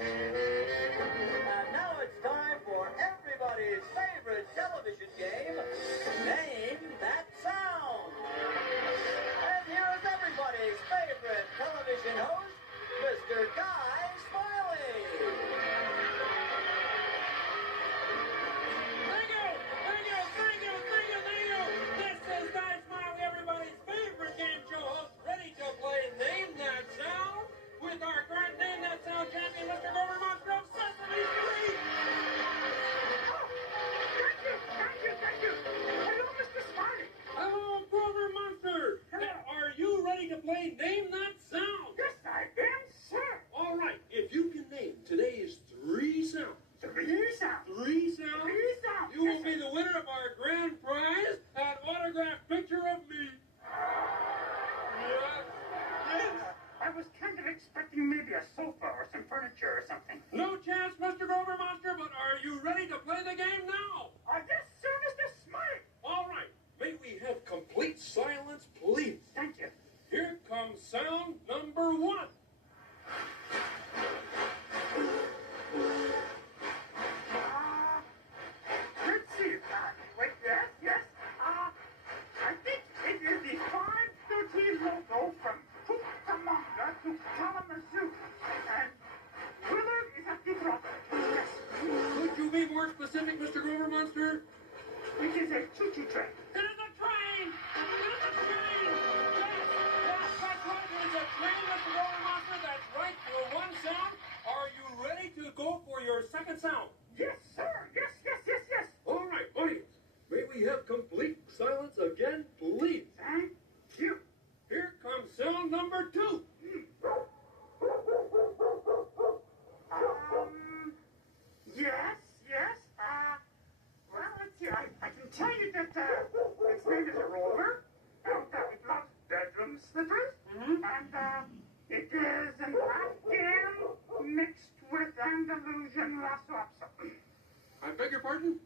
And now it's time for everybody's favorite television game, Name That Sound. And here's everybody's favorite television host, Mr. Guy Smiley. Thank you. This is Guy Smiley, everybody's favorite game show host, ready to play Name That Sound with our current Name That Sound champion, Mr. Grover Monster of Sesame Street. Thank you. Hello, Mr. Smiley. Hello, Grover Monster. Hello. Are you ready to play Name That Sound? Yes, I am, sir. All right, if you can name today's three sounds, Three sounds. you will be the winner of our grand prize, an autographed picture of me. Yes. I was kind of expecting maybe a sofa or some furniture or something. No chance, Mr. Grover Monster, but are you ready to play the game now? Yes, sir, Mr. Smiley. All right, may we have complete silence, please? Thank you. Here comes sound number one. Let's see. Wait, yes. I think it is the 513 logo from Cucamonga to Kalamazoo. And Willard is at the front. Yes. Could you be more specific, Mr. Grover Monster? It is a choo-choo train. It is a train! Yes, that's right. It is a train, Mr. Grover Monster. That's right for one sound. Are you ready to go for your second sound? Yes, sir. Yes. All right, audience. May we have complete silence again, please? Thank you. Here comes sound number two. Yes. Well, let's see. I can tell you that its name is a roller, and it loves bedroom slippers, and it is an Afghan mixed with Andalusian lasso. I beg your pardon?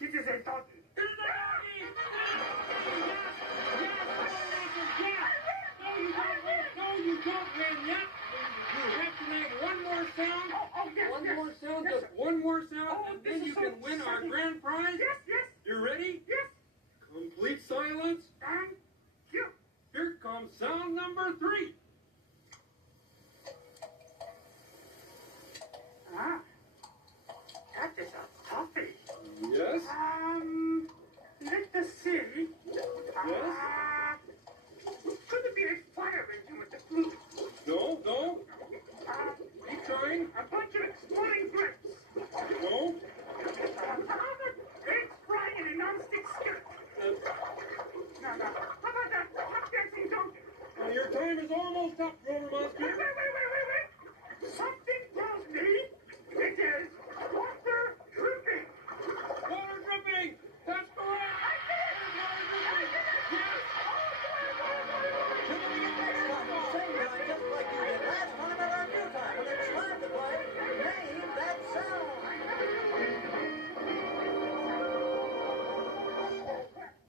It is a doggy. It is a doggy! Yes! No, you don't win yet. You have to name one more sound. Yes. Just one more sound, Oh, and this then is you so can win our exciting. grand prize. Yes. You ready? Yes. Complete silence. Thank you. Here comes sound number three. That is a toughie. Yes? Let's see. Could it be a fire engine with the flute? No. Keep trying. A bunch of exploding bricks. No. How about eggs frying in a non-stick skillet? No. How about that hot dancing donkey? Your time is almost up, Grover Monster.